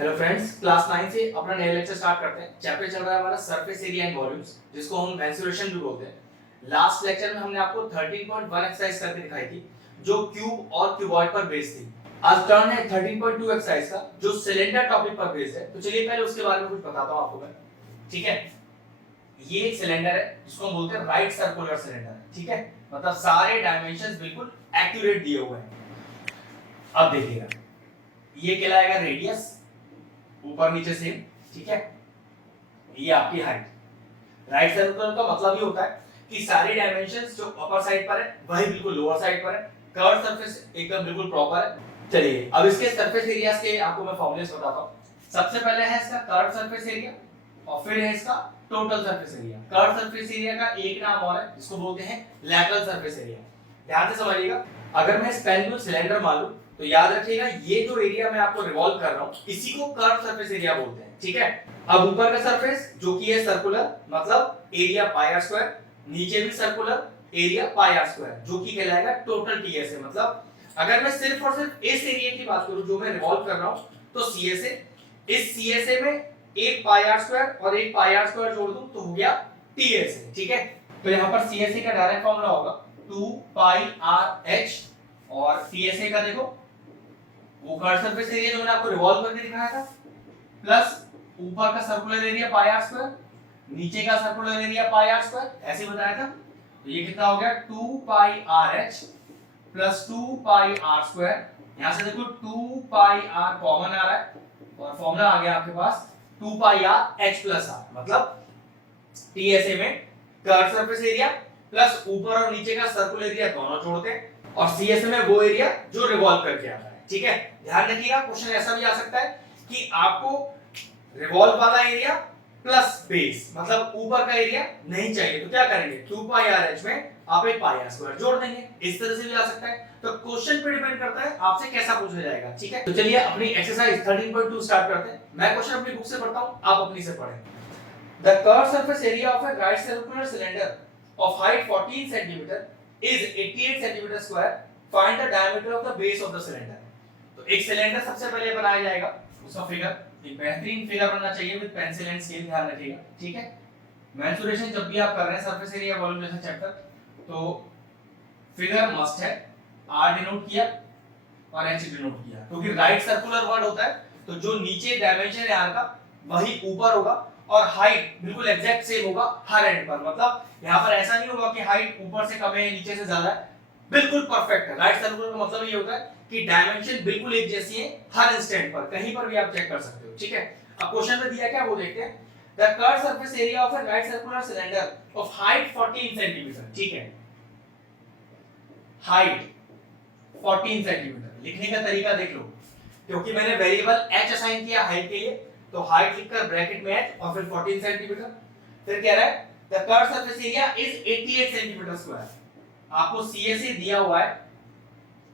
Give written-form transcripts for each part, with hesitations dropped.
Hello friends, class 9 से अपना नया लेक्चर स्टार्ट करते हैं। चैप्टर चल रहा है हमारा सरफेस एरिया एंड वॉल्यूम्स, जिसको हम मेंसुरेशन भी बोलते हैं। लास्ट लेक्चर में हमने आपको 13.1 एक्सरसाइज करके दिखाई थी, जो क्यूब और क्यूबॉइड पर बेस्ड थी। आज टर्न है 13.2 एक्सरसाइज का, जो सिलेंडर टॉपिक पर बेस्ड है। तो चलिए पहले उसके बारे में कुछ बताता हूं आपको मैं। ठीक है, ये एक सिलेंडर है जिसको हम बोलते हैं राइट सर्कुलर सिलेंडर। ठीक है, मतलब सारे डायमेंशंस बिल्कुल एक्यूरेट दिए हुए हैं। अब देखिएगा, ये कहलाएगा रेडियस, ऊपर नीचे सेम। ठीक है, ये आपकी हाइट। राइट सर्कुलर का मतलब ये होता है कि सारी डायमेंशंस जो अपर साइड पर है वही बिल्कुल लोअर साइड पर है। कर्व सरफेस एकदम बिल्कुल प्रॉपर है। चलिए अब इसके सरफेस एरियाज के आपको मैं फॉर्मूलेस बताता हूं। सबसे पहले है इसका कर्व सरफेस एरिया और फिर है इसका total surface area. Curve surface area का एक नाम और है जिसको बोलते हैं लैटरल सरफेस एरिया। ध्यान से समझिएगा, अगर मैं इस पेन को सिलेंडर मान लूं तो याद रखिएगा ये जो एरिया मैं आपको रिवॉल्व कर रहा हूं इसी को कर्व सरफेस एरिया बोलते हैं। ठीक है, अब ऊपर का सरफेस जो कि है सर्कुलर, मतलब एरिया पाई आर स्क्वायर, नीचे भी circular, area pi r square, जो कि कहलाएगा टोटल टीएस है। मतलब अगर मैं सिर्फ और सिर्फ इस एरिया की बात करूं जो मैं रिवॉल्व कर रहा हूं तो सीएसए, इस सीएसए में एक पाई आर स्क्वायर और एक पाई आर स्क्वायर जोड़ दूं तो हो गया टीएसए। ठीक है, तो यहां पर सीएसए का डायरेक्ट फॉर्मूला होगा 2 पाई आर एच और टीएसए का देखो वो कर्व सरफेस एरिया जो मैंने आपको रिवॉल्व करके दिखाया था, प्लस ऊपर का circular area pi r square, नीचे का circular area pi r square, ऐसे बताया था। तो ये कितना हो गया 2 pi r h plus 2 pi r square. यहां से देखो 2 पाई आर कॉमन आ रहा है और फॉर्मूला आ गया आपके पास 2 pi r h plus are. मतलब टीएसए में कर्व सरफेस एरिया प्लस ऊपर और नीचे का सर्कुलर एरिया दोनों जोड़ते हैं और सीएसए में वो एरिया जो रिवॉल्व करके आता है। ठीक है, ध्यान रखिएगा, क्वेश्चन ऐसा भी आ सकता है कि आपको रिवॉल्व वाला एरिया प्लस बेस, मतलब ऊपर का एरिया नहीं चाहिए तो क्या करेंगे 2 पाई आर एच में आप एक पाई आर स्क्वायर जोड़ देंगे। इस तरह से भी आ सकता है। तो क्वेश्चन पे डिपेंड करता है आपसे कैसा पूछा जाएगा। ठीक है, तो चलिए अपनी एक्सरसाइज 13.2 स्टार्ट करते हैं। मैं क्वेश्चन अपनी बुक से पढ़ता हूं, आप अपनी से पढ़ें। The curved surface area of a right circular cylinder of height 14 cm is 88 cm square. Find the diameter of the base of the cylinder. तो एक सिलेंडर सबसे पहले बनाया जाएगा, उसका फिगर एक बेहतरीन फिगर बनना चाहिए विद पेंसिल एंड स्केल, ध्यान रखिएगा। ठीक है, मेंसुरेशन जब भी आप कर रहे हैं सरफेस एरिया वॉल्यूम जैसा चैप्टर तो फिगर मस्ट है। आर डिनोट किया और एच डिनोट किया, क्योंकि राइट सर्कुलर वर्ड होता है तो जो नीचे डायमेंशन है आर का वही ऊपर होगा और हाइट बिल्कुल एग्जैक्ट सेम होगा हर एंड पर। मतलब यहाँ पर ऐसा नहीं होगा कि हाइट ऊपर से कम है नीचे से ज्यादा है, बिल्कुल परफेक्ट है। राइट सर्कुलर का मतलब ये होता है कि डायमेंशन बिल्कुल एक जैसी है हर इंस्टेंट पर, कहीं पर भी आप चेक कर सकते हो। ठीक है, अब क्वेश्चन में दिया क्या वो देखते हैं। The curve surface area of a right circular cylinder of height 14 centimetre. ठीक है, हाइट 14 सेंटीमीटर। लिखने का तरीका देख लो, क्योंकि मैंने वेरिएबल h असाइन किया हाइट के लिए तो हाइट लिखकर ब्रैकेट में h और फिर 14 सेंटीमीटर। फिर कह रहा है the curve surface area is 88 centimetre square. आपको सीएसए दिया हुआ है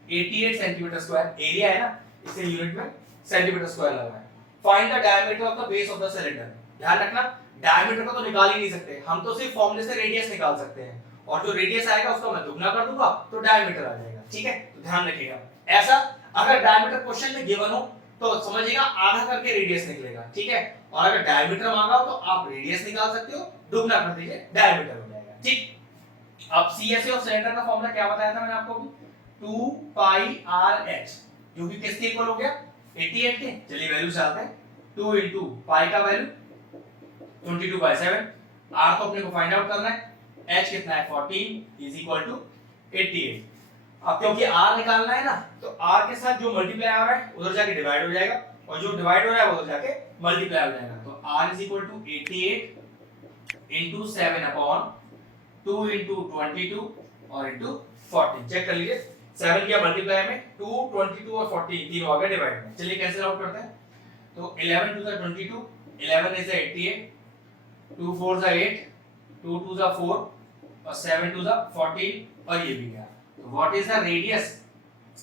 88 सेंटीमीटर स्क्वायर, एरिया है ना, इसे यूनिट में सेंटीमीटर स्क्वायर लगा है। Find the diameter of the base of the cylinder. ध्यान रखना, डायमीटर को तो निकाल ही नहीं सकते हम, तो सिर्फ फॉर्मूले से रेडियस निकाल सकते हैं और जो रेडियस आएगा उसको मैं दुगना कर दूंगा तो डायमीटर आ जाएगा। ठीक है, तो ध्यान रखिएगा ऐसा अगर डायमीटर क्वेश्चन में गिवन हो तो समझिएगा आधा करके रेडियस निकलेगा। ठीक है, और अगर डायमीटर मांगा हो तो आप रेडियस निकाल सकते हो, दुगना कर दीजिए डायमीटर हो जाएगा। ठीक, अब सीएसए ऑफ सिलेंडर का फॉर्मूला क्या बताया था मैंने आपको अभी, 2 पाई आर एच, जो कि किसके इक्वल हो गया 88 के। चलिए वैल्यू डालते हैं, 2 इनटू पाई का वैल्यू 22/7, आर तो अपने को फाइंड आउट करना है, एच कितना है 14 इज इक्वल टू 88। अब क्योंकि r निकालना है ना तो r के साथ जो मल्टीप्लाई आ रहा है उधर जाके डिवाइड हो जाएगा और जो डिवाइड हो रहा है उधर जाके मल्टीप्लाई हो जाएगा। तो r is equal to 88 into 7 upon 2 into 22 और इनटू 14। चेक कर लीजिए 7 किया मल्टीप्लाई में, 2 22 और 14 तीनों आ गए डिवाइड में। चलिए कैंसिल आउट करते हैं, तो 11 टू द 22, 11 इज 88, 2 4 ज 8, 2 2 ज 4 और 7 2 ज 14 और ये भी गया। What is the radius,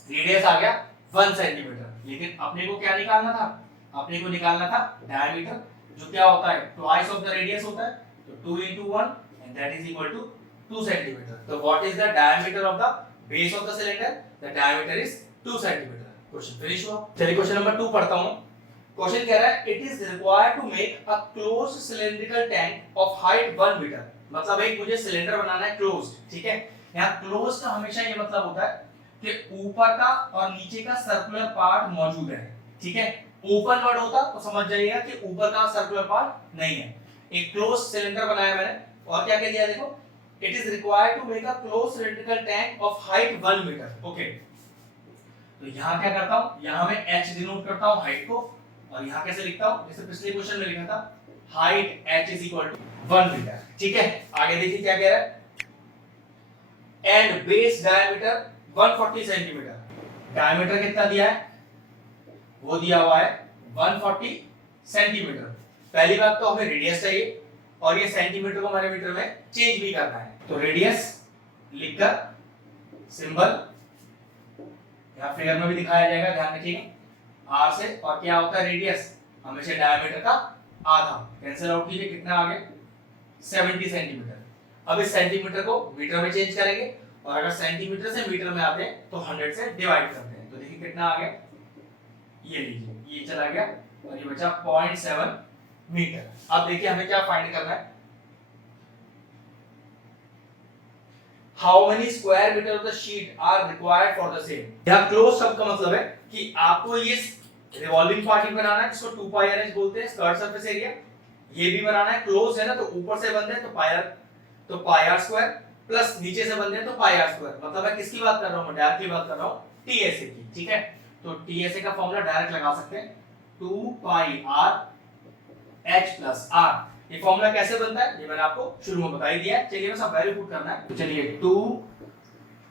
radius आ गया 1 सेंटीमीटर। लेकिन अपने को क्या निकालना था, अपने को निकालना था डायमीटर, जो क्या होता है ट्वाइस ऑफ द रेडियस होता है। तो 2 into 1 and that is equal to 2 centimeter. So what is the diameter of the base of the cylinder? The diameter is 2 centimeter. Question finish हुआ। चलिए क्वेश्चन नंबर 2 पढ़ता हूं। क्वेश्चन कह रहा है it is required to make a closed cylindrical tank of height 1 metre. मतलब एक मुझे सिलेंडर बनाना है क्लोज्ड, ठीक है। यहाँ क्लोज का हमेशा ये मतलब होता है कि ऊपर का और नीचे का सर्कुलर पार्ट मौजूद है, ठीक है। ओपन वर्ड होता तो समझ जाइएगा कि ऊपर का सर्कुलर पार्ट नहीं है। एक क्लोज सिलेंडर बनाया मैंने, और क्या कह दिया देखो, it is required to make a close cylindrical tank of height 1 metre. Okay, तो यहाँ क्या करता हूँ, यहाँ मैं h डिनोट करता हूँ हाइट को, और यहाँ कैसे लिखता हूँ, जैसे पिछले क्वेश्चन में लिखा था, height h is equal to 1 metre, ठीक है। आगे देखिए क्या कह रहा है, and base diameter 140 centimetre. Diameter कितना दिया है, वो दिया हुआ है 140 सेंटीमीटर। पहली बात तो हमें रेडियस चाहिए, और ये सेंटीमीटर को हमारे मीटर में चेंज भी करना है। तो रेडियस लिखकर सिंबल यहाँ फिगर में भी दिखाया जाएगा, ध्यान रखिएगा, आर से, और क्या होता है रेडियस हमेशा डायमीटर का आधा। कैंसिल आउट कीजिए, कितना आ गया 70 सेंटीमीटर। अब इस सेंटीमीटर को मीटर में चेंज करेंगे, और अगर सेंटीमीटर से मीटर में आते हैं तो 100 से डिवाइड करते हैं। तो देखिए कितना आ गया, ये लीजिए, ये चला गया, और ये बचा 0.7 मीटर। अब देखिए हमें क्या फाइंड करना है, how many square metre of the sheet are required for the same. यहां क्लोज शब्द का मतलब है कि आपको ये रिवॉल्विंग पार्ट ही बनाना है, जिसको 2 पाई आर एच बोलते हैं, स्क्वायर सरफेस एरिया। ये भी बनाना है, क्लोज है ना, तो ऊपर से बंद है तो पाई आर स्क्वायर, प्लस नीचे से बंद है तो पाई आर स्क्वायर। मतलब मैं किसकी बात कर रहा हूं, डायरेक्टली बात कर रहा हूं टीएसए की, ठीक है। तो टीएसए का फॉर्मूला डायरेक्ट लगा सकते हैं, 2 pi r h plus are. ये फॉर्मूला कैसे बनता है ये मैंने आपको शुरू में बता ही दिया है। चलिए बस अब वैल्यू पुट करना है। तो चलिए 2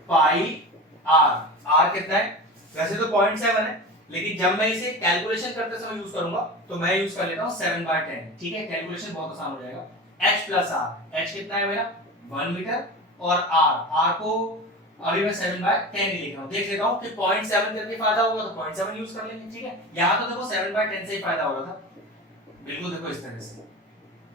पाई आर कितना है, वैसे तो 0.7 है, लेकिन जब मैं इसे कैलकुलेशन करते समय यूज करूंगा तो मैं यूज कर लेता हूं 7/10, ठीक है। कैलकुलेशन बहुत आसान हो जाएगा। h प्लस आर, h कितना है मेरा 1 मीटर, और r को अभी मैं 7/10 ही लिख रहा हूं। देख लेता हूं कि 0.7 करके फायदा होगा तो 0.7 यूज कर लेंगे, ठीक है। यहां तो देखो 7/10 से ही फायदा हो रहा था, बिल्कुल देखो इस तरह से,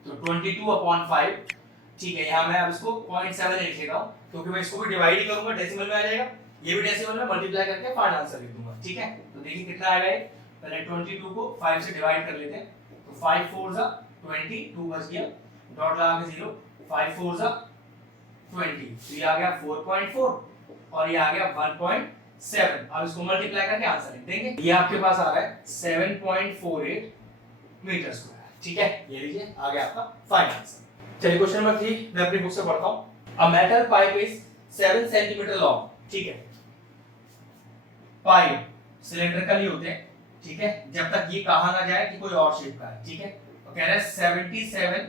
तो 22/5, ठीक है। यहां मैं अब इसको 0.7 लिख लेता हूं, क्योंकि मैं इसको भी डिवाइड ही करूंगा, डेसिमल में आ जाएगा, ये भी डेसिमल में मल्टीप्लाई करके फाइनल आंसर लिख दूंगा, ठीक है। तो देखिए कितना आएगा ये, पहले 22 को 5 से डिवाइड कर लेते हैं, तो 5 4 जा 20, 2 बच गया, डॉट लगा के 0, 5 4 जा 20, तो ये आ गया 4.4, और ये आ गया 1.7। अब इसको मल्टीप्लाई करके आंसर लिख देंगे, ये आपके पास आ रहा है 7.48 मीटर स्क्वायर, ठीक है। ये लीजिए आ गया आपका फाइनल आंसर। चलिए क्वेश्चन नंबर 3 मैं अपनी बुक से पढ़ता हूं। A metal pipe is 7 centimetre long, ठीक है। पाइप सिलिंड्रिकल ही होते हैं, ठीक है, जब तक ये कहा ना जाए कि कोई और शेप का है, ठीक है। तो कह रहा है 77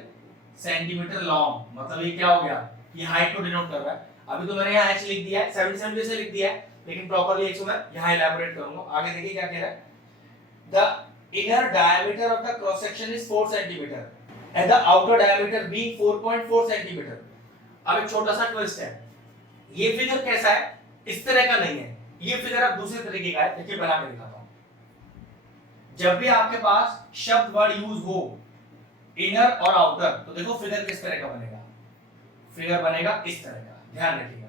सेंटीमीटर लॉन्ग, मतलब ये क्या हो गया, ये हाइट को डिनोट कर रहा है। अभी तो मैंने यहाँ h लिख दिया है, 77 जैसे लिख दिया है, लेकिन प्रॉपर्ली इसको मैं यहाँ इलैबोरेट करूंगा। आगे देखिए क्या कह रहा है, the inner diameter of the cross section is 4 centimetre and the outer diameter being 4.4 centimetre. अब एक छोटा सा ट्विस्ट है, ये फिगर कैसा है, इस तरह का नहीं है, ये फिगर अब दूसरे तरीके का है, देखिए बना के दिखाता हूं। जब भी आपके पास शब्द वर्ड यूज हो इनर और आउटर, तो देखो फिगर किस तरह का बनेगा, फिगर बनेगा इस तरह का, ध्यान रखिएगा।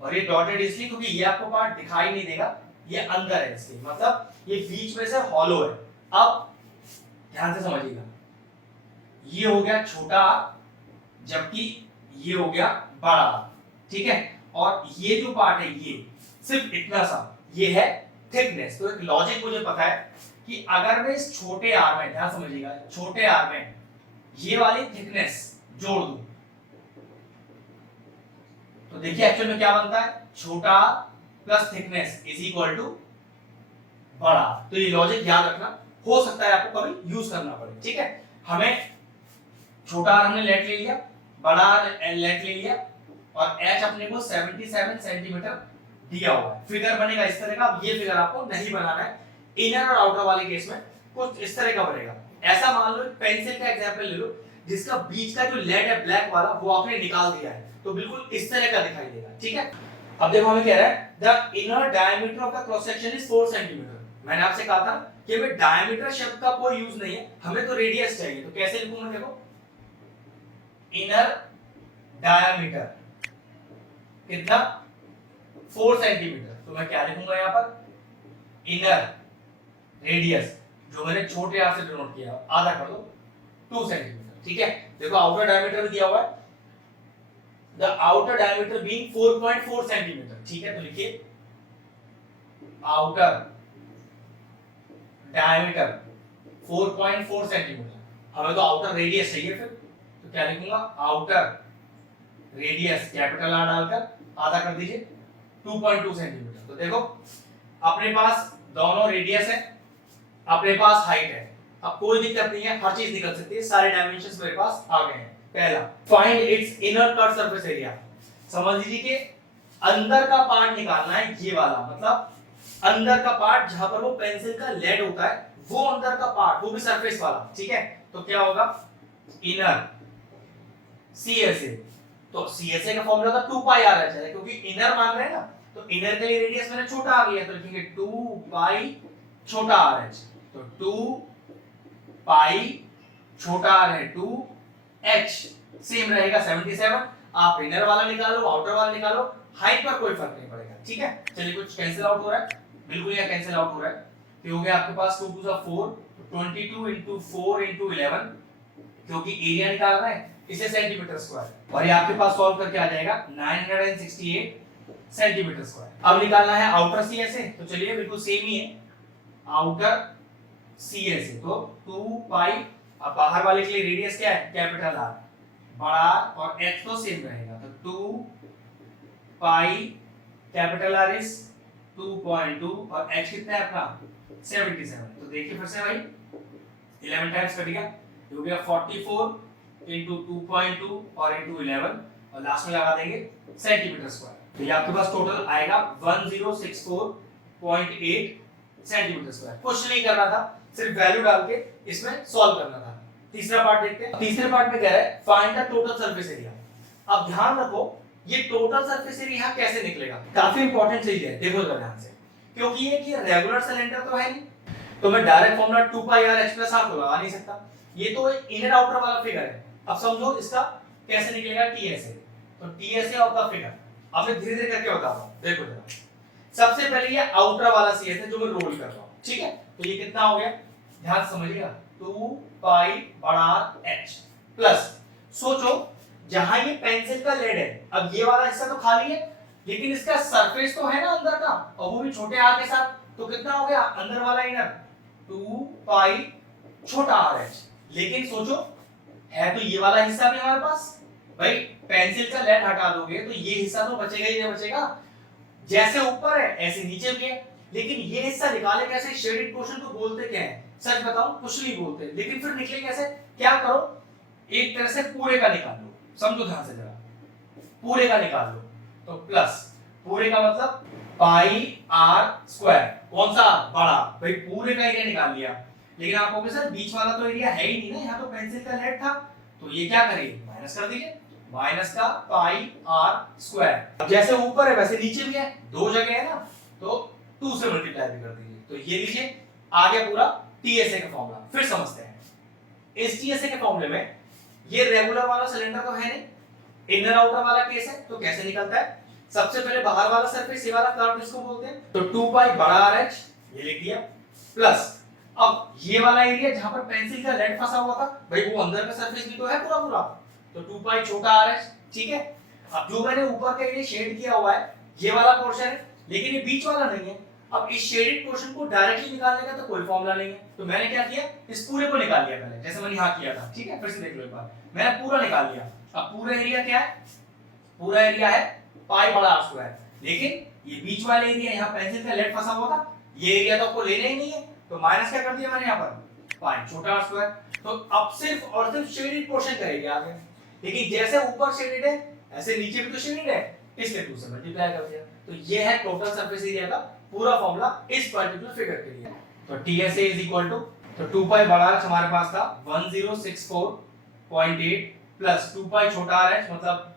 और ये डॉटेड इसलिए क्योंकि ये आपको पार्ट दिखाई नहीं देगा, ये अंदर है इसके, मतलब ये बीच में से हॉलो है। अब ध्यान से समझिएगा, ये हो गया छोटा जबकि ये हो गया बड़ा, ठीक है। और ये जो पार्ट है ये सिर्फ इतना सा, ये है थिकनेस। तो एक लॉजिक मुझे पता है कि अगर मैं इस छोटे आर में, ध्यान समझिएगा, छोटे आर में ये वाली थिकनेस जोड़ दूं, तो देखिए एक्चुअल में क्या बनता है, छोटा plus thickness is equal to बड़ा। तो ये लॉजिक याद रखना, हो सकता है आपको कभी यूज करना पड़े, ठीक है। हमें छोटा आर हमने लेट ले लिया, बड़ा आर लेट ले लिया, और h अपने को 77 सेंटीमीटर दिया हुआ है। फिगर बनेगा इस तरह का। अब ये फिगर आपको नहीं बनाना है, इनर और आउटर वाले केस में कुछ इस तरह का बनेगा। ऐसा मान लो पेंसिल का एग्जांपल ले लो, जिसका बीच का जो लेड है ब्लैक वाला वो आपने निकाल दिया है, तो बिल्कुल इस तरह का दिखाई देगा, ठीक है। अब देखो हमें कह रहा है the inner diameter of the cross section is 4 centimetre. मैंने आपसे कहा था कि हमें डायमीटर शब्द का कोई यूज नहीं है, हमें तो रेडियस चाहिए। तो कैसे लिखूंगा, देखो इनर डायमीटर कितना 4 सेंटीमीटर, तो मैं क्या लिखूंगा यहाँ पर, इनर रेडियस जो मैंने छोटे r से डिनोट किया आधा कर दो 2 सेंटीमीटर, ठीक है। देखो आउटर डायमीटर दिया हुआ है, the outer diameter being 4.4 centimetre, ठीक है। तो लिखिए आउटर डायमीटर 4.4 सेंटीमीटर। हमें तो आउटर रेडियस चाहिए, फिर तो क्या लिखूंगा, आउटर रेडियस कैपिटल आर डालकर आधा कर दीजिए 2.2 सेंटीमीटर। तो देखो अपने पास दोनों रेडियस है, अपने पास हाइट है, अब कोई दिक्कत नहीं है, हर चीज निकल सकती है, सारे डायमेंशंस मेरे पास आ गए हैं। पहला, find its inner cut surface area. समझ लीजिए कि अंदर का पार्ट निकालना है, ये वाला, मतलब अंदर का पार्ट जहां पर वो पेंसिल का लेड होता है, वो अंदर का पार्ट, वो भी सरफेस वाला, ठीक है। तो क्या होगा, इनर CSA। तो CSA का फॉर्मूला था 2 पाई r h है, क्योंकि इनर मांग रहे हैं ना, तो इनर के लिए रेडियस मैंने छोटा आ लिया, तो लिखेंगे 2 पाई छोटा r h। तो 2 पाई छोटा r है 2h, सेम रहेगा 77। आप इनर वाला निकालो, आउटर वाला निकालो, हाइट पर कोई फर्क नहीं पड़ेगा, ठीक है। चलिए कुछ कैंसिल आउट हो रहा है, बिल्कुल यहाँ कैंसिल आउट हो रहा है। तो हो गया आपके पास 2 2 4, 22 into 4 into 11, क्योंकि एरिया निकाल रहे हैं इसे सेंटीमीटर स्क्वायर, और ये आपके पास सॉल्व करके आ जाएगा 968 सेंटीमीटर स्क्वायर। अब निकालना है आउटर CSA, तो चलिए बिल्कुल सेम ही है, आउटर CSA तो 2 पाई, अब बाहर वाले के लिए रेडियस क्या है, कैपिटल R, बड़ा और h तो सेम रहेगा, तो 2 पाई कैपिटल R इज 2.2 और h कितना है अपना 77। तो देखिए फिर से भाई 11 टाइम्स कट गया, हो गया 44 into 2.2 और into 11, और लास्ट में लगा देंगे सेंटीमीटर स्क्वायर। तो ये आपके पास टोटल आएगा 1064.8 सेंटीमीटर स्क्वायर। कुछ नहीं करना था, सिर्फ वैल्यू डाल के इसमें सॉल्व करना था। तीसरा पार्ट देखते हैं। तीसरे पार्ट में कह रहा है find the total surface area. अब ध्यान रखो ये टोटल सरफेस एरिया कैसे निकलेगा, काफी इंपॉर्टेंट चीज है, देखो जरा ध्यान से, क्योंकि ये रेगुलर सिलेंडर तो है नहीं, तो मैं direct formula 2 pi r h plus r को लगा नहीं सकता, ये तो इनर आउटर वाला फिगर है। अब समझो इसका कैसे निकलेगा TSA, तो TSA ऑफ द फिगर अब मैं धीरे-धीरे करके बता रहा हूं, देखो जरा। सबसे पहले ये आउटर वाला CSA जो मैं रोल कर रहा हूं, ठीक है। तो ये कितना हो गया, ध्यान से समझिएगा, 2 पाई बड़ा h प्लस, सोचो जहां ये पेंसिल का लेड है, अब ये वाला हिस्सा तो खाली है, लेकिन इसका सरफेस तो है ना अंदर का, और वो भी छोटे r के साथ, तो कितना हो गया अंदर वाला इनर 2 पाई छोटा RH। लेकिन सोचो है तो ये वाला हिस्सा भी हमारे पास, भाई पेंसिल का लेड हटा दोगे तो ये हिस्सा तो बचेगा ही नहीं बचेगा, जैसे ऊपर है ऐसे नीचे भी है, लेकिन ये हिस्सा निकाले कैसे, शेडेड पोर्शन को बोलते क्या है, सच बताओ कुछ नहीं बोलते, लेकिन फिर निकले कैसे, क्या करो एक तरह से पूरे का निकाल लो, समझो ध्यान से जरा, पूरे का निकाल लो, तो प्लस पूरे का मतलब पाई r स्क्वायर, कौन सा बड़ा, भाई पूरे का एरिया निकाल लिया, लेकिन आप कहोगे सर बीच वाला तो एरिया है ही नहीं ना, यहाँ तो पेंसिल का लेड था, तो ये क्या करेंगे माइनस कर दीजिए, माइनस का पाई r स्क्वायर, जैसे ऊपर है वैसे नीचे भी है, दो जगह है ना, तो 2 से मल्टीप्लाई भी कर दीजिए, तो ये लीजिए आ गया पूरा TSA का फॉर्मूला। फिर समझते हैं इस TSA के फॉर्मूले में, ये रेगुलर वाला सिलेंडर तो है नहीं, इनर आउटर वाला केस है, तो कैसे निकलता है, सबसे पहले बाहर वाला सरफेस ये वाला कर्व इसको बोलते हैं, तो 2 पाई बड़ा RH ये लिख दिया, प्लस अब ये वाला एरिया जहां पर पेंसिल का लेड फंसा हुआ था, भाई वो अंदर का सरफेस भी तो है पूरा पूरा, तो 2 पाई छोटा RH, ठीक है। अब जो मैंने ऊपर का एरिया शेड किया हुआ है ये वाला पोर्शन है, लेकिन ये बीच वाला नहीं है, अब इस शेडेड पोर्शन को डायरेक्टली निकालने का तो कोई फॉर्मूला नहीं है, तो मैंने क्या किया, इस पूरे को निकाल लिया पहले, जैसे मैंने यहां किया था, ठीक है। फिर से देख लो एक बार, मैंने पूरा निकाल लिया। अब पूरा एरिया क्या है, पूरा एरिया है पाई बड़ा r स्क्वायर, लेकिन ये बीच वाले एरिया यहाँ पेंसिल का लेड फंसा हुआ था, ये एरिया तो आपको लेना ही नहीं है, तो माइनस क्या कर दिया मैंने यहाँ पर पाई छोटा r स्क्वायर, तो अब सिर्फ और सिर्फ शेडेड पोर्शन करेंगे आगे, लेकिन जैसे ऊपर शेडेड है ऐसे नीचे भी तो शेडेड है, इसलिए 2 से मल्टीप्लाई कर दिया, तो ये है टोटल सरफेस एरिया का पूरा फॉर्मूला इस पर्टिकुलर फिगर के लिए। तो TSA इज इक्वल टू, तो 2 पाई बड़ा h हमारे पास था 1064.8 प्लस 2 पाई छोटा r मतलब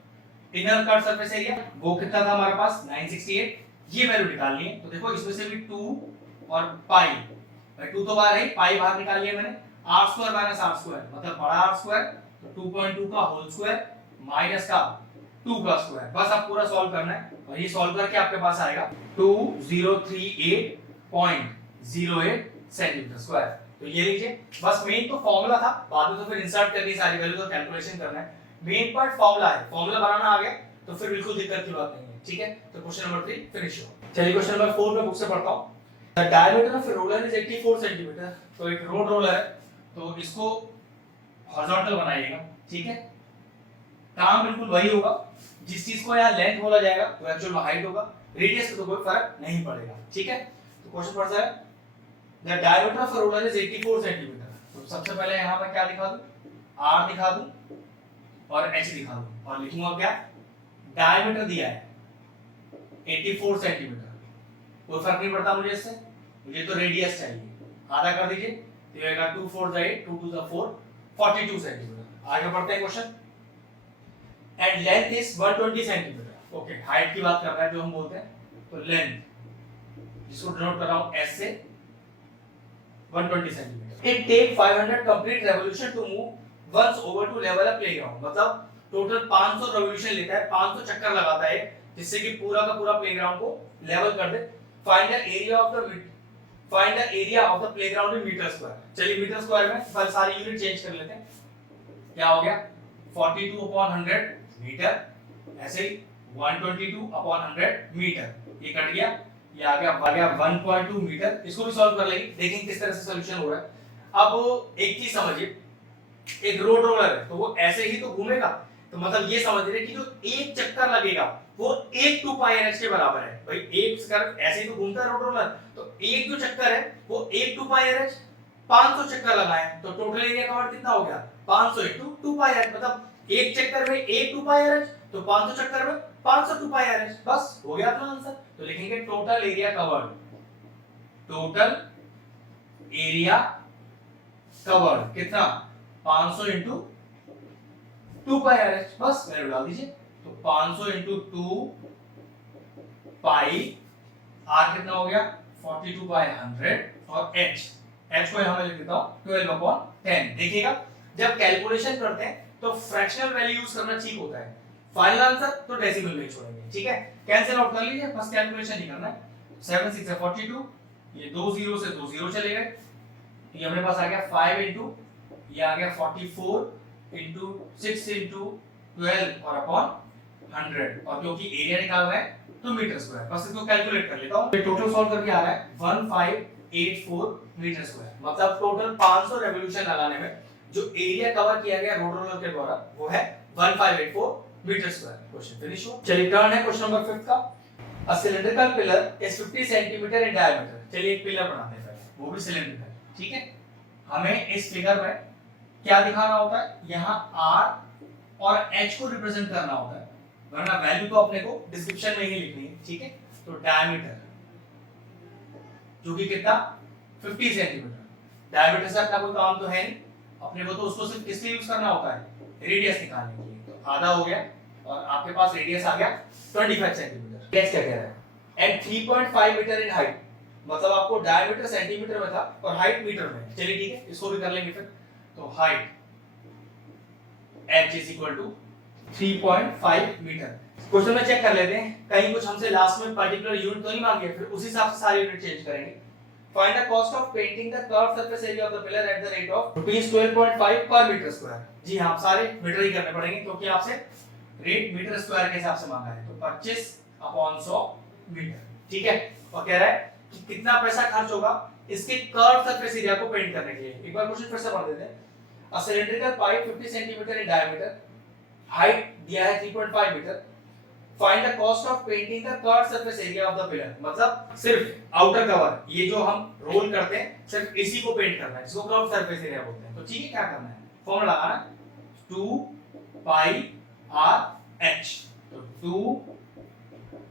इनर कट सरफेस एरिया, वो कितना था हमारे पास 968, ये वैल्यू निकालनी है, तो देखो इसमें से भी 2 और पाई, भाई 2 तो बाहर है, पाई बाहर निकाल लिया मैंने, r square minus r square मतलब बड़ा r स्क्वायर, तो 2.2 का होल स्क्वायर माइनस का 2 का स्क्वायर, बस आप पूरा सॉल्व करना है, और ये सॉल्व करके आपके पास आएगा 2038.08 सेंटीमीटर स्क्वायर। तो ये लीजिए, बस मेन तो फॉर्मूला था, बाद में तो फिर इंसर्ट करनी सारी वैल्यू का कैलकुलेशन करना है। मेन पार्ट फॉर्मूला है, फॉर्मूला बनाना आ गया तो फिर बिल्कुल दिक्कत की बात नहीं है, ठीक है। तो क्वेश्चन नंबर 3 फिनिश हुआ। चलिए क्वेश्चन नंबर 4 में बुक से पढ़ता हूं। The diameter of a roller is 84 centimetre. तो एक रोड रोलर है, तो इसको हॉरिजॉन्टल बनाइएगा, ठीक है। काम बिल्कुल वही होगा, जिस चीज को यहाँ लेंथ बोला जाएगा वो एक्चुअल में हाइट होगा, रेडियस का तो कोई फर्क नहीं पड़ेगा, ठीक है। तो क्वेश्चन पढ़ता है the diameter of a roller is 84 centimetre. तो सबसे पहले यहाँ पर क्या दिखा दूं, r दिखा दूं और h दिखा दूं और लिखूंगा क्या, डायमीटर दिया है 84 सेंटीमीटर, कोई फर्क नहीं पड़ता मुझे इससे, मुझे तो रेडियस चाहिए, आधा कर दीजिए, तो ये आएगा 2 4 8 2 2 4 42 सेंटीमीटर। आगे बढ़ते हैं question. And length is 120 centimetre. Okay, height की बात कर रहा है जो हम बोलते हैं, तो लेंथ जिसको डिनोट कर रहा हूं s से 120 centimetre. It take 500 complete revolution to move once over to level a playground. मतलब टोटल 500 रेवोल्यूशन लेता है, 500 चक्कर लगाता है जिससे कि पूरा का पूरा प्लेग्राउंड को लेवल कर दे। Find the area of the playground in metre square. चलिए मीटर स्क्वायर में पहले सारी यूनिट चेंज कर लेते हैं। क्या हो गया, 42/100 मीटर, ऐसे ही 122/100 मीटर, ये कट गया, ये आ गया 1.2 मीटर। इसको भी सॉल्व कर लेंगे, देखेंगे किस तरह से सॉल्यूशन हो रहा है। अब एक चीज समझिए, एक रोड रोलर है तो वो ऐसे ही तो घूमेगा, तो मतलब ये समझ रहे कि जो एक चक्कर लगेगा वो 1 2 पाई एनएच के बराबर है। भाई एक चक्कर ऐसे ही तो घूमता है रोड रोलर, तो एक जो चक्कर है वो 1 2 पाई एनएच, 500 चक्कर लगाए तो टोटल एरिया कवर कितना हो गया, 500 * 2 पाई एनएच। मतलब एक चक्कर में 1 2 पाई एनएच, तो 500 चक्कर में 500 2 पाई एनएच, बस हो गया अपना आंसर। तो लिखेंगे total area covered, total area covered कितना, 500 * 2 पाई एनएच, बस वैल्यू डाल दीजिए। तो 500 * 2 पाई, आर कितना हो गया 42/100 और h को यहां मैं लिख देता हूं 12/10। देखिएगा जब कैलकुलेशन करते हैं तो फ्रैक्शनल वैल्यू यूज करना ठीक होता है, फाइनल आंसर तो डेसिमल में ही छोड़ेंगे, ठीक है। कैंसिल आउट कर लीजिए, बस कैलकुलेशन नहीं करना है। 7 6 है 42, ये 2 0 से 2 0 चले गए, ये हमारे पास आ गया 5 * ये आ गया 44 * 6 * 12 और अपॉन 100, और क्योंकि एरिया निकालना है तो मीटर स्क्वायर, बस इसको कैलकुलेट कर लेता हूं। ये टोटल सॉल्व करके आ रहा है 1584 मीटर स्क्वायर। मतलब टोटल 500 रेवोल्यूशन लगाने में जो एरिया कवर किया गया रोड रोलर के द्वारा वो है 1584 मीटर स्क्वायर। क्वेश्चन फिनिश हो। चलिए टर्न है क्वेश्चन नंबर 5 का। A cylindrical pillar is 50 centimetre in diameter. चलिए एक पिलर बनाते हैं पहले, वो भी सिलिंड्रिकल, ठीक है। हमें इस फिगर में क्या दिखाना होता है, यहाँ r और h को रिप्रेजेंट करना होता है, वरना वैल्यू तो अपने को डिस्क्रिप्शन में ही लिखनी है, ठीक है। तो डायमीटर जो कि कितना 50 सेंटीमीटर, डायमीटर से अपना कोई काम तो है नहीं, अपने को तो उसको सिर्फ किस लिए यूज करना होता है, रेडियस निकालने के लिए। तो आधा हो गया और आपके पास रेडियस आ गया 25 सेंटीमीटर। नेक्स्ट क्या कह रहा है, एंड 3.5 मीटर इन हाइट, मतलब आपको डायमीटर सेंटीमीटर में था और हाइट मीटर में। चलिए ठीक है, इसको भी कर लेंगे फिर। तो हाइट h = 3.5 मीटर। क्वेश्चन में चेक कर लेते हैं, कहीं कुछ हमसे लास्ट में पर्टिकुलर यूनिट तो नहीं मांगी है, फिर उस हिसाब से सारी यूनिट चेंज करेंगे। Find the cost of painting the curve surface area of the pillar eight the rate of ₹12.5 पर मीटर स्क्वायर। जी हां, सारे मीटर ही करने पड़ेंगे क्योंकि आपसे रेट मीटर स्क्वायर के हिसाब से मांगा है। तो 25/100 मीटर, ठीक है। और कह रहा है कि कितना पैसा खर्च होगा इसके कर्व सरफेस एरिया को पेंट करने के लिए। एक बार क्वेश्चन फिर से पढ़ देते हैं। A cylindrical pipe 50 centimetre in diameter, height दिया है 3.5 metre. Find the cost of painting the curve surface area of the pillar. मतलब सिर्फ आउटर कवर, ये जो हम रोल करते हैं सिर्फ इसी को पेंट करना है, जिसको कर्व सरफेस एरिया बोलते हैं। तो ठीक है, क्या करना है, फॉर्मूला लगाना है 2 पाई r h। तो 2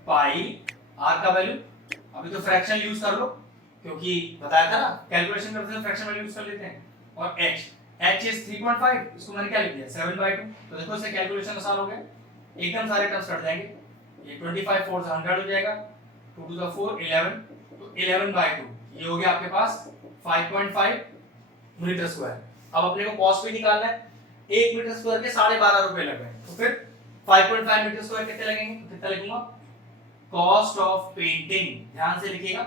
पाई r का वैल्यू, अभी तो फ्रैक्शन यूज कर लो क्योंकि बताया था ना कैलकुलेशन करते हैं फ्रैक्शन वैल्यू यूज कर लेते हैं। और h इज 3.5, इसको मैंने क्या लिख दिया 7/2। तो देखो इससे कैलकुलेशन आसान हो गया, एकदम सारे टर्म्स कट जाएंगे। ये 25 4 से 100 हो जाएगा, 2 to the 4 11, तो 11/2 ये हो गया आपके पास 5.5 मीटर स्क्वायर। अब अपने को कॉस्ट भी निकालना है, 1 मीटर स्क्वायर के 12.5 रुपए लग गए, तो फिर 5.5 मीटर स्क्वायर कितने लगेंगे, तो कितना लिखूंगा, कॉस्ट ऑफ पेंटिंग, ध्यान से लिखिएगा,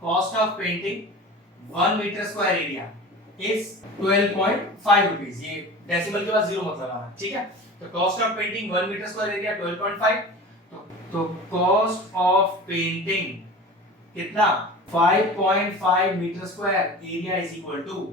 cost of painting 1 metre square area is 12.5 rupees. ये डेसिमल के बाद जीरो मत लगाना, ठीक है। तो cost of painting 1 metre square area 12.5, तो कॉस्ट ऑफ पेंटिंग कितना 5.5 metre square area is equal to,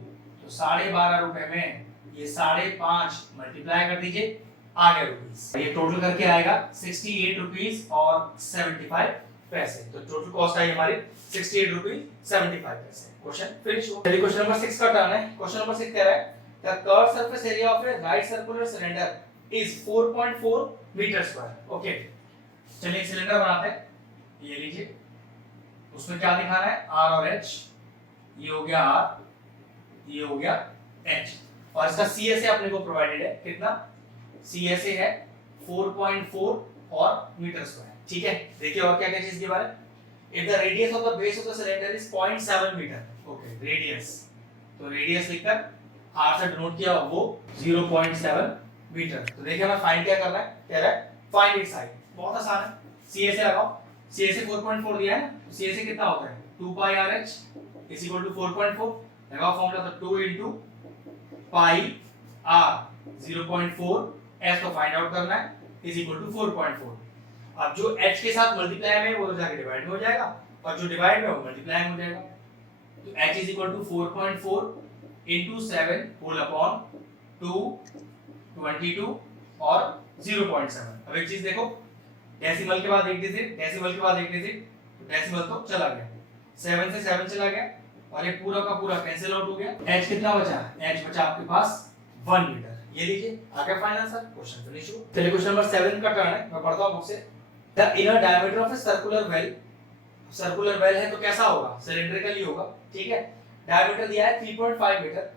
तो 12.5 रुपए में ये 5.5 मल्टीप्लाई कर दीजिए, आ गया रुपीस। ये टोटल करके आएगा 68 रुपीस और 75 पैसे। तो टोटल कॉस्ट आई हमारी 68 रुपीस 75 पैसे। क्वेश्चन फिनिश हुआ। चलिए क्वेश्चन नंबर 6 का टर्न है। क्वेश्चन नंबर 6 कह रहा है the curve surface area of a right circular cylinder is 4.4 metre square. Okay, चलिए एक सिलेंडर बनाते हैं। ये लीजिए, उसमें क्या दिखाना है, आर और एच। ये हो गया आर, ये हो गया एच, और इसका सीएसए अपने को प्रोवाइडेड है। कितना सीएसए है 4.4 और मीटर स्क्वायर, ठीक है। देखिए और क्या क्या चीज के बारे में, if the radius of the base of the cylinder is 0.7 metre, okay, radius, तो रेडियस लिखकर आर से डिनोट किया वो 0.7 मीटर। तो देखिए हमें फाइंड क्या करना है, कह रहा है फाइंड इट्स हाइट। बहुत आसान है, सीएसए लगाओ। सीएसए 4.4 दिया है, तो सीएसए कितना होता है 2 pi r h is equal to 4.4। लगाओ फॉर्मूला, तो 2 इनटू पाई आर 0.4 एस तो फाइंड आउट करना है इज इक्वल टू 4.4। अब जो h के साथ मल्टीप्लाई में वो जाके डिवाइड में हो जाएगा, और जो डिवाइड में वो मल्टीप्लाई में हो जाएगा। तो h is equal to 4.4 into 7 whole upon 2 22 और 0.7। अब एक चीज देखो, डेसिमल के बाद एक डिजिट, डेसिमल के बाद एक डिजिट, तो डेसिमल तो चला गया, 7 से 7 चला गया, और ये पूरा का पूरा कैंसिल आउट हो गया। h कितना बचा, h बचा आपके पास 1 मीटर। ये लीजिए आ गया फाइनल आंसर। क्वेश्चन फिनिश हुआ। चलिए क्वेश्चन नंबर 7 का टर्न है, मैं पढ़ता हूं बुक से। The inner diameter of a circular well, circular well है तो कैसा होगा, सिलिंड्रिकल ही होगा, ठीक है। डायमीटर दिया है 3.5 metre,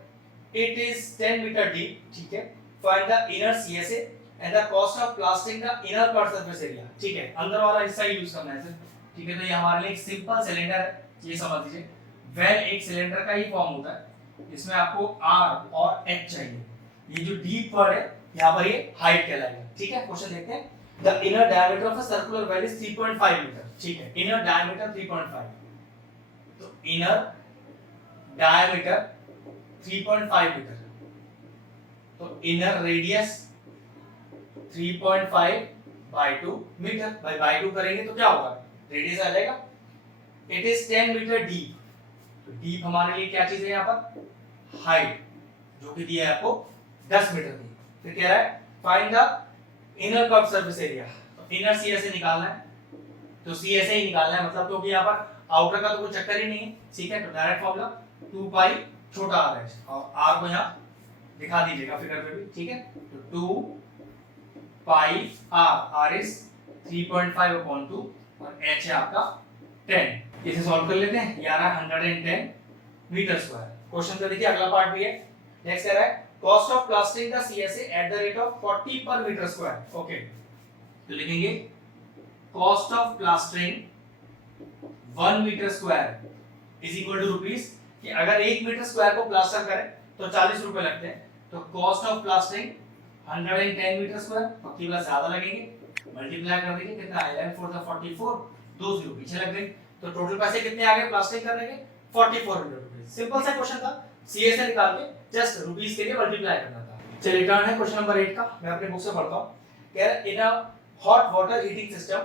it is 10 metre deep, ठीक है। Find the inner CSA and the cost of plastering the inner part surface area, ठीक है। अंदर वाला हिस्सा ही यूज करना है सर, ठीक है। तो ये हमारे लिए एक सिंपल सिलेंडर है, ये समझ लीजिए। वेल एक सिलेंडर का ही फॉर्म होता है, इसमें आपको आर और एच चाहिए। ये जो डीप वर्ड है यहाँ पर ये हाइट कहलाएगा, ठीक है। क्वेश्चन देखते हैं। The inner diameter of a circular well is 3.5 metre, ठीक है। इनर डायमीटर 3.5, तो इनर डायमीटर 3.5 मीटर, तो inner radius 3.5 by 2 metre, by 2 करेंगे तो क्या होगा, रेडियस आ जाएगा। इट इज 10 मीटर डीप, तो डीप हमारे लिए क्या चीज है यहाँ पर, हाइट, जो कि दिया है आपको 10 मीटर दी। फिर कह रहा है find the inner curve surface area, तो इनर सीएसए निकालना है, तो सीएसए ही निकालना है, मतलब क्योंकि यहाँ पर आउटर का तो कोई चक्कर ही नहीं है, ठीक है। तो डायरेक्ट फॉर्मूला 2 पाई छोटा आर है, और आर को यहाँ दिखा दीजिएगा फिगर पे भी, ठीक है। तो 2 पाई आर इज 3.5 अपॉन 2, और h है आपका 10। इसे सॉल्व कर लेते हैं, ये आ रहा है 110 मीटर स्क्वायर। क्वेश्चन का देखिए अगला पार्ट भी है। नेक्स्ट कह रहा है cost of plastering the CSA at the rate of 40 per metre square, okay. तो लिखेंगे cost of plastering 1 metre square is equal to rupees, कि अगर 1 मीटर स्क्वायर को प्लास्टर करें तो 40 रुपए लगते हैं। तो cost of plastering 110 metre square, पक्की बात ज्यादा लगेंगे, मल्टीप्लाई कर देंगे, कितना आएगा 4 द 44, 2 जीरो पीछे लग गए, तो टोटल पैसे कितने आ गए प्लास्टरिंग करने के, 4400 रुपीस। सिंपल सा क्वेश्चन था, सीएसए निकाल के जस्ट रुपीस के लिए मल्टीप्लाई करना था। चलिए टर्न है क्वेश्चन नंबर 8 का, मैं अपने बुक से पढ़ता हूं। कह रहा है in a hot water heating system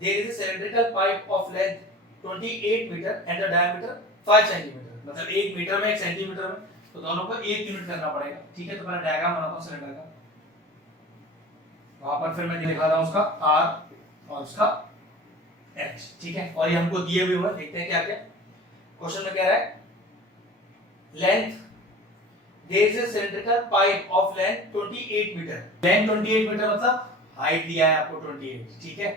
there is a cylindrical pipe of length 28 metre and the diameter 5 centimetre, मतलब 1 मीटर में 1 सेंटीमीटर में, तो दोनों को 1 यूनिट करना पड़ेगा, ठीक है। तो पहले डायग्राम बनाता हूं सिलेंडर का, वहां पर फिर मैं दिखा रहा हूं उसका r और उसका h, ठीक है। और ये हमको दिए हुए हैं, देखते हैं क्या क्या क्वेश्चन में कह रहा है। Length there is a cylindrical pipe of length 28 metre, length 28 metre मतलब हाइट दिया है आपको 28, ठीक है,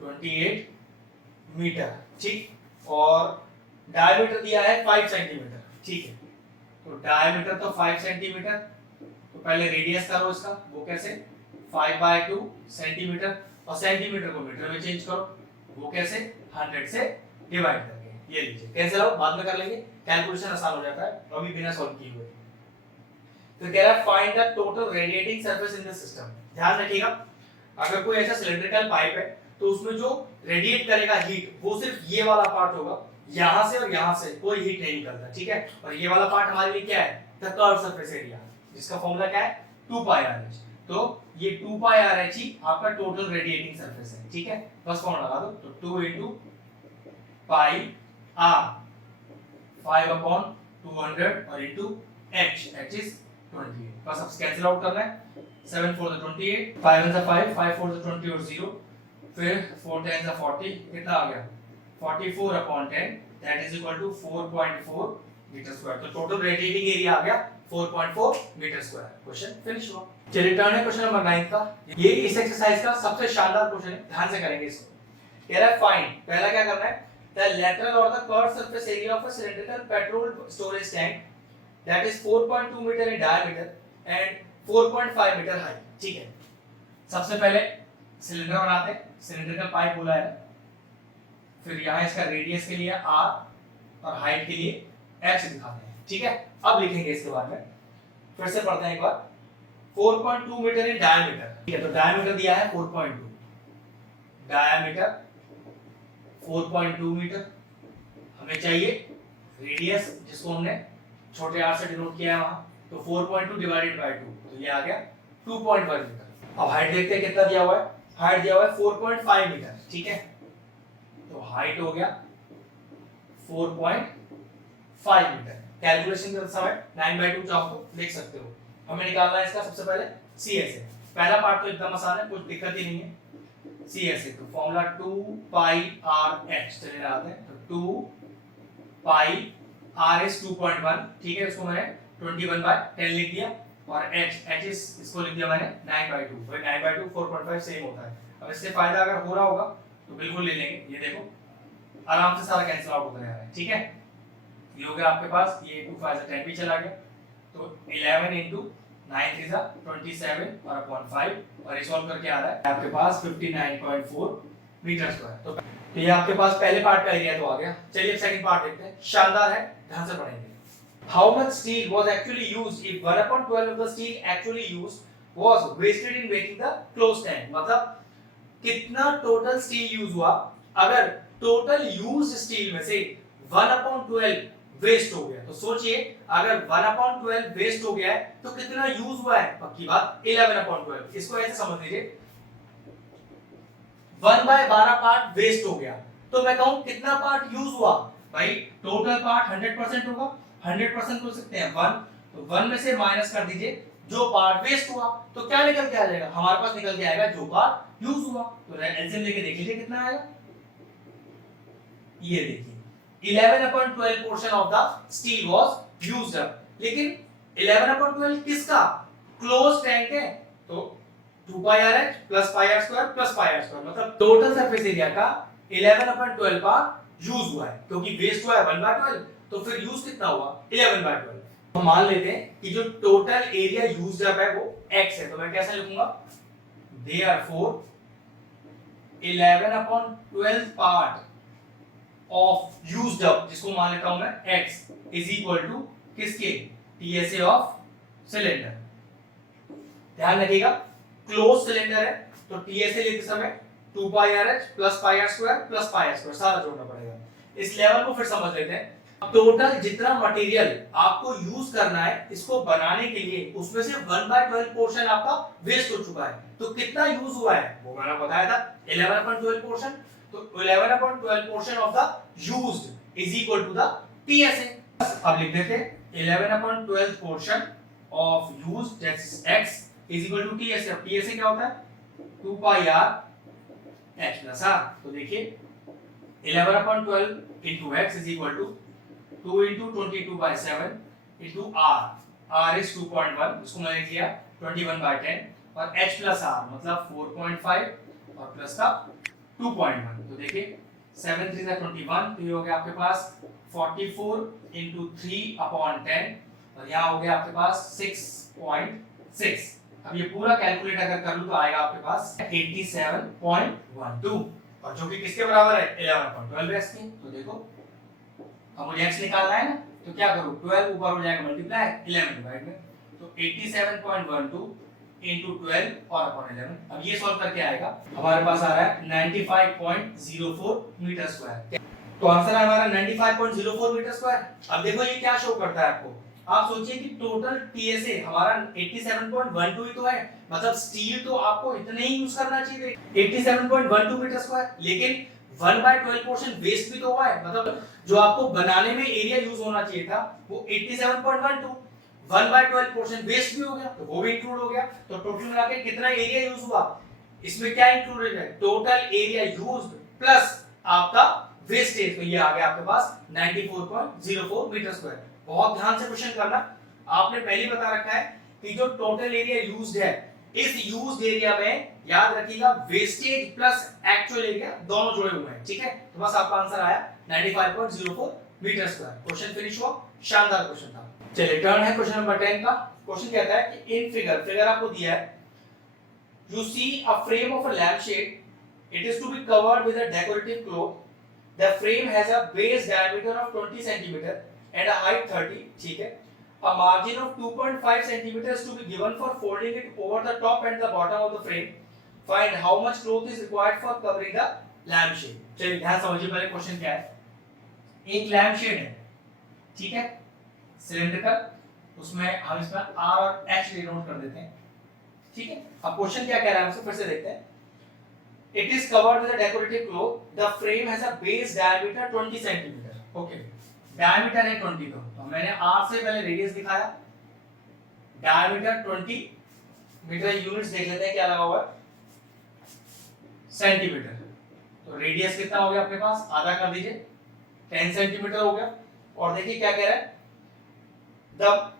28 मीटर, ठीक। और डायमीटर दिया है 5 सेंटीमीटर, ठीक है। तो डायमीटर तो 5 सेंटीमीटर, तो पहले रेडियस करो इसका, वो कैसे 5/2 सेंटीमीटर, और सेंटीमीटर को मीटर में चेंज करो, वो कैसे 100 से डिवाइड करके। ये लीजिए कैंसिल आउट बाद में कर लेंगे, कैलकुलेशन आसान हो जाता है, अभी बिना सॉल्व किए हुए। तो कह रहा है find the total radiating surface in the system. ध्यान रखिएगा, अगर कोई ऐसा सिलिंड्रिकल पाइप है तो उसमें जो रेडिएट करेगा हीट वो सिर्फ ये वाला पार्ट होगा, यहाँ से और यहाँ से कोई हीट नहीं निकलता, ठीक है। और ये वाला पार्ट हमारे लिए क्या है, द कर्व सरफेस एरिया, जिसका फॉर्मूला क्या है 2 पाई आर एच। तो ये 2 पाई आर एच ही आपका टोटल रेडिएटिंग सरफेस है, ठीक है। बस फॉर्मूला लगा दो, तो 2 into पाई आर 5 upon 200 और into h, h is 28। बस अब कैंसिल आउट करना है, 7 4 the 28, 5 1 the 5, 5 4 the 20 और 0, फिर 4 10 the 40, कितना आ गया 44 upon 10, that is equal to 4.4 metre square. तो टोटल रेडिएटिंग एरिया आ गया 4.4 मीटर स्क्वायर। क्वेश्चन फिनिश हुआ। चलिए टर्न है क्वेश्चन नंबर 9 का। ये इस एक्सरसाइज का सबसे शानदार क्वेश्चन है, ध्यान से करेंगे इसको। कह रहा है फाइंड, पहला क्या करना है, the lateral or the curved surface area of a cylindrical petrol storage tank that is 4.2 meter in diameter and 4.5 meter high, ठीक है। सबसे पहले सिलेंडर बनाते हैं, सिलेंडर का पाइप बोला है, फिर यहाँ इसका रेडियस के लिए r और हाइट के लिए h दिखाते हैं, ठीक है। अब लिखेंगे इसके बारे में, फिर से पढ़ते हैं एक बार। 4.2 मीटर इन डायमीटर, ठीक है। तो डायमीटर दिया है 4.2, डायमीटर 4.2 मीटर, हमें चाहिए रेडियस जिसको हमने छोटे r से डिनोट किया है वहां, तो 4.2 डिवाइडेड बाय 2, तो ये आ गया 2.1 मीटर। अब हाइट देखते हैं कितना दिया हुआ है, हाइट दिया हुआ है 4.5 मीटर, ठीक है। तो हाइट हो गया 4.5 मीटर। कैलकुलेशन के समय 9/2 चाहो तो देख सकते हो। हमें निकालना है इसका सबसे पहले CSA। पहला पार्ट तो एकदम आसान है, कुछ दिक्कत ही नहीं है। CSA तो फॉर्मूला 2 पाई आर एच, चलिए लगाते हैं। तो 2 पाई आर इज 2.1, ठीक है। उसको मैंने 21/10 लिख दिया, और h इसको लिख दिया मैंने 9/2। भाई 9/2 4.5 सेम होता है। अब इससे फायदा अगर हो रहा होगा तो बिल्कुल ले लेंगे। ये देखो आराम से सारा कैंसिल आउट होता जा रहा है, ठीक है। ये हो गया आपके पास, ये 2 5 10 भी चला गया, तो 11 into 9 3 27 और अपॉन 5, और ये सॉल्व करके आ रहा है आपके पास 59.4 मीटर स्क्वायर। तो ये आपके पास पहले पार्ट का एरिया तो आ गया। चलिए सेकंड पार्ट देखते हैं, शानदार है, ध्यान से पढ़ेंगे। How much steel was actually used if 1/12 of the steel actually used was wasted in making the closed tank? मतलब कितना टोटल स्टील यूज हुआ, अगर टोटल यूज्ड स्टील में से 1/12 वेस्ट हो गया। तो सोचिए अगर 1/12 वेस्ट हो गया है तो कितना यूज हुआ है, पक्की बात 11/12। इसको ऐसे समझ लीजिए 1/12 पार्ट वेस्ट हो गया, तो मैं कहूं कितना पार्ट यूज हुआ। भाई टोटल पार्ट 100% होगा, 100% बोल सकते हैं 1, तो 1 में से माइनस कर दीजिए जो पार्ट वेस्ट हुआ, तो क्या निकल के आ जाएगा, हमारे पास निकल के आएगा जो पार्ट यूज हुआ। तो एलसीएम लेके देख लीजिए कितना आएगा। ये देखिए 11/12 portion of the steel was used up, लेकिन 11/12 किसका, क्लोज टैंक है। तो 2 pi r h plus pi r square plus pi r square, मतलब टोटल सरफेस एरिया का 11/12 पार्ट यूज हुआ है, क्योंकि वेस्ट हुआ है 1/12, तो फिर यूज कितना हुआ 11/12। तो मान लेते हैं कि जो टोटल एरिया यूज्ड अप है वो x है, तो मैं कैसे लिखूंगा, therefore 11/12 part of used up, जिसको मान लेता हूं मैं x, इज इक्वल टू किसके, TSA ऑफ सिलेंडर। ध्यान रखिएगा क्लोज सिलेंडर है, तो TSA लेते समय 2 pi r h plus pi r square plus pi r square सारा जोड़ना पड़ेगा। इस लेवल को फिर समझ लेते हैं। टोटल जितना मटेरियल आपको यूज करना है इसको बनाने के लिए, उसमें से 1/12 पोर्शन आपका वेस्ट हो चुका है, तो कितना यूज हुआ है वो मैंने बताया था 11/12 पोर्शन। तो 11/12 portion of the used is equal to the TSA। अब लिख देते हैं 11/12 portion of used that is x is equal to TSA। अब TSA क्या होता है 2 pi r h plus r। तो देखिए 11/12 into x is equal to 2 into 22/7 into r, r is 2.1, इसको मैंने किया 21/10, और h plus r मतलब 4.5 और प्लस का 2.1। तो देखिए 7 3 21, तो ये हो गया आपके पास 44 into 3/10, और यहाँ हो गया आपके पास 6.6। अब ये पूरा कैलकुलेट अगर कर लूं तो आएगा आपके पास 87.12, और जो कि किसके बराबर है 11/12 x के। तो देखो अब मुझे x निकालना है ना, तो क्या करूं 12 ऊपर हो जाएगा मल्टीप्लाई 11 डिवाइड में, तो 87.12 into 12 और अपॉन 11। अब ये सॉल्व करके आएगा हमारे पास आ रहा है 95.04 मीटर स्क्वायर। तो आंसर है हमारा 95.04 मीटर स्क्वायर। अब देखो ये क्या शो करता है आपको, आप सोचिए कि टोटल टीएसए हमारा 87.12 ही तो है, मतलब स्टील तो आपको इतने ही यूज करना चाहिए 87.12 मीटर स्क्वायर, लेकिन 1/12 पोर्शन वेस्ट भी तो हुआ है, मतलब जो आपको बनाने में एरिया यूज होना चाहिए था वो 87.12, 1/12 पोर्शन वेस्ट भी हो गया तो वो भी इंक्लूड हो गया, तो टोटल मिला के कितना एरिया यूज हुआ, इसमें क्या इंक्लूडेड है, टोटल एरिया यूज्ड प्लस आपका वेस्टेज, तो ये आ गया आपके पास 94.04 मीटर स्क्वायर। बहुत ध्यान से क्वेश्चन करना, आपने पहले ही बता रखा है कि जो टोटल एरिया यूज्ड है, इस यूज्ड एरिया में याद रखिएगा वेस्टेज प्लस एक्चुअल एरिया दोनों जुड़े हुए हैं, ठीक है, तो बस आपका आंसर आया 95.04 मीटर स्क्वायर। क्वेश्चन फिनिश हुआ, शानदार क्वेश्चन था। चलिए टर्न है क्वेश्चन नंबर 10 का। क्वेश्चन कहता है कि इन फिगर आपको दिया है, you see a frame of a lampshade, it is to be covered with a decorative cloth, the frame has a base diameter of 20 cm and a height 30, ठीक है, a margin of 2.5 cm is to be given for folding it over the top and the bottom of the frame, find how much cloth is required for covering the lampshade। चलिए ध्यान समझिए पहले question क्या है, एक लैम्पशेड है, ठीक है, सिलेंड्रिकल, उसमें हम इसमें R और H डिनोट कर देते हैं, ठीक है। अब क्वेश्चन क्या कह रहा है हमसे, फिर से देखते हैं। It is covered with a decorative cloth. The frame has a base diameter 20 cm. Okay. Diameter है 20 का, तो मैंने R से पहले रेडियस दिखाया, diameter 20 मीटर, यूनिट्स देख लेते हैं क्या लगा हुआ है, सेंटीमीटर, तो रेडियस कितना हो गया अपने पास, आधा कर दीजिए, 10 सेंटीमीटर हो गया, और देखिए क्या कह रहा है, द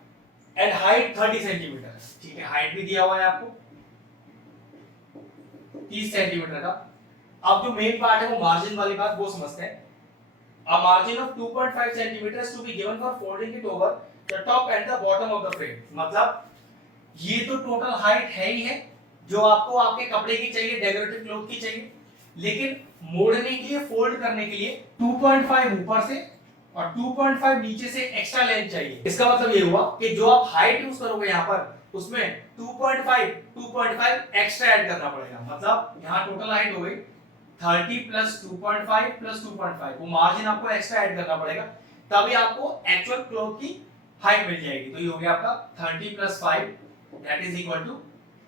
एंड हाइट 30 सेंटीमीटर, ठीक है, हाइट भी दिया हुआ है आपको 30 सेंटीमीटर का। अब जो मेन पार्ट है वो मार्जिन वाली बात, वो समझते हैं। A margin of 2.5 centimeters to be given for folding it over the top and the bottom of the frame, मतलब ये तो टोटल हाइट है ही है जो आपको आपके कपड़े की चाहिए, डेकोरेटिव क्लॉथ की चाहिए, लेकिन मोड़ने के लिए, फोल्ड करने के लिए 2.5 ऊपर से और 2.5 नीचे से एक्स्ट्रा लेंथ चाहिए। इसका मतलब ये हुआ कि जो आप हाइट यूज करोगे यहाँ पर उसमें 2.5 एक्स्ट्रा ऐड करना पड़ेगा, मतलब यहाँ टोटल हाइट हो गई 30 प्लस 2.5 प्लस 2.5, वो मार्जिन आपको एक्स्ट्रा ऐड करना पड़ेगा, तभी आपको एक्चुअल क्लॉथ की हाइट मिल जाएगी। तो ये हो गया आपका 30 plus 5 that is equal to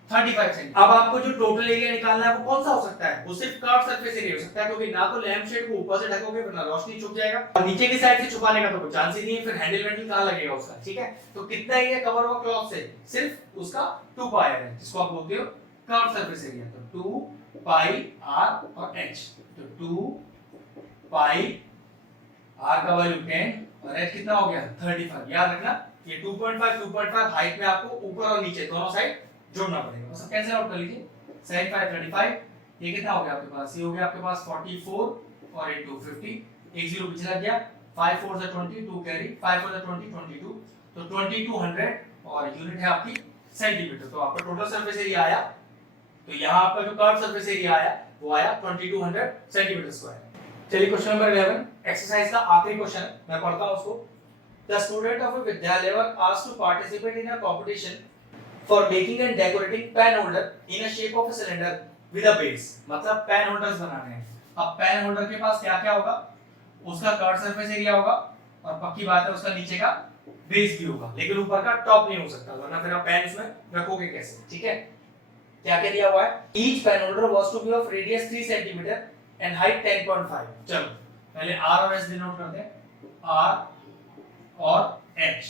35 centimetre. अब आपको जो टोटल एरिया निकालना है वो कौन सा हो सकता है, वो सिर्फ कर्व सरफेस एरिया हो सकता है, क्योंकि ना तो लैंप शेड को ऊपर से ढकोगे वरना रोशनी छुप जाएगा, और नीचे की साइड से छुपाने का तो कोई चांस ही नहीं है, फिर हैंडल वेंडल कहां लगेगा उसका, ठीक है। तो कितना एरिया कवर हुआ क्लॉथ से, सिर्फ उसका 2 पाई है, जिसको आप बोलते हो कर्व सरफेस एरिया, तो 2 पाई r और h, तो 2 पाई r का वैल्यू 10 और h कितना हो गया 35। याद रखना ये 2.5 हाइट में आपको ऊपर और नीचे दोनों साइड जोड़ना पड़ेगा, बस कैंसिल आउट कर लीजिए, sin 5 35, ये कितना हो गया आपके पास, ये हो गया आपके पास 44 और 8 2 50, एक जीरो पीछे लग गया, 5 4 से 20, 2 कैरी, 5 4 से 20 22, तो 2200 और यूनिट है आपकी सेंटीमीटर, तो आपका टोटल सरफेस एरिया आया, तो यहाँ आपका जो कर्व सरफेस एरिया आया वो आया 2200 सेंटीमीटर स्क्वायर। चलिए क्वेश्चन नंबर 11 एक्सरसाइज का आखिरी क्वेश्चन है, मैं पढ़ता हूँ उसको। The student of a विद्यालय was asked to participate in a competition for making and decorating pen holder in a shape of a cylinder with a base, मतलब पेन होल्डर्स बनाने हैं। अब पेन होल्डर के पास क्या क्या होगा, उसका कर्व सरफेस एरिया होगा और पक्की बात है उसका नीचे का बेस भी होगा, लेकिन ऊपर का टॉप नहीं हो सकता, वरना फिर आप पेन उसमें रखोगे कैसे, ठीक है। क्या क्या दिया हुआ है, each pen holder was to be of radius 3 cm and height 10.5। चलो पहले r और s डिनोट करते हैं, r और h,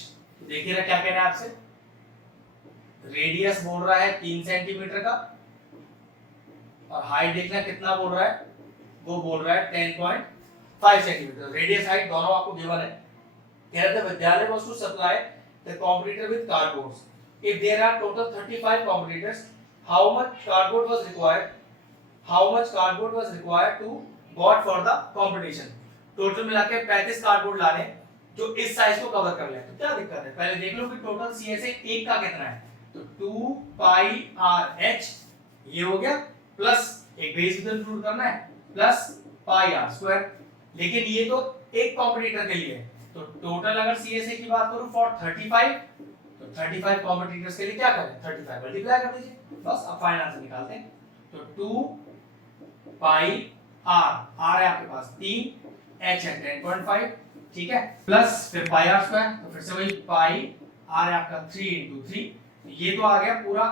देखिए ना क्या कह रहा है आपसे, रेडियस बोल रहा है 3 सेंटीमीटर का और हाइट देखना कितना बोल रहा है, वो बोल रहा है 10.5 सेंटीमीटर, रेडियस हाइट दोनों आपको गिवन है। कह रहा था विद्यालय was to supply the competitor with cardboards, if there are total 35 competitors, how much cardboard was required to bought for the competition। Total मिला के 35 कार्डबोर्ड लाने जो इस साइज को कवर कर ले, तो क्या दिक्कत है, पहले देख लो कि टोटल CSA एक का कितना है, तो 2 पाई r h ये हो गया, प्लस एक बेस भी इंक्लूड करना है, प्लस पाई r स्क्वायर, लेकिन ये तो एक कॉम्पिटिटर के लिए है, तो टोटल अगर CSA की बात करूं फॉर 35, तो 35 कॉम्पिटिटर्स के लिए क्या करें, 35 मल्टीप्लाई कर दीजिए, बस अब फाइनल आंसर निकालते हैं। तो 2 पाई r है आपके पास 3 h है 10.5, ठीक है, प्लस फिर पाई आर स्क्वायर, तो फिर से वही पाई आर है आपका 3 into 3, ये तो आ गया पूरा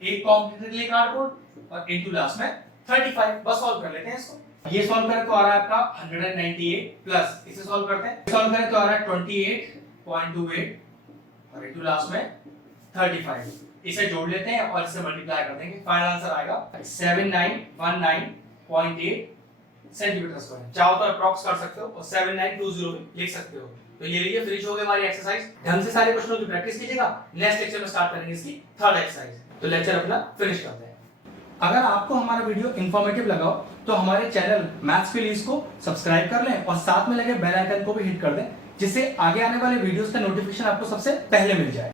एक कॉम्प्लीमेंट लिए कार्डबोर्ड और इनटू लास्ट में 35। बस सॉल्व कर लेते हैं इसको। ये सॉल्व करें तो आ रहा है आपका 198 प्लस इसे सॉल्व करते हैं, सॉल्व करें तो आ रहा है 28.28 और इनटू लास्ट में 35। इसे जोड़ लेते हैं और इससे मल्टीप्लाई कर देंगे, फाइनल आंसर आएगा 7919.8 सेंटीमीटर स्क्वायर। चाहो तो अप्रॉक्स कर सकते हो और 7920 भी लिख सकते हो। तो ये लीजिए फिनिश हो गई हमारी एक्सरसाइज। ढंग से सारे क्वेश्चनों की प्रैक्टिस कीजिएगा। नेक्स्ट लेक्चर में स्टार्ट करेंगे इसकी थर्ड एक्सरसाइज। तो लेक्चर अपना फिनिश करते हैं। अगर आपको हमारा वीडियो इंफॉर्मेटिव लगा हो तो हमारे चैनल मैथ्स प्लीज को सब्सक्राइब कर लें और साथ में लगे बेल आइकन को भी हिट कर दें, जिससे आगे आने वाले वीडियोस का नोटिफिकेशन आपको सबसे पहले मिल जाए।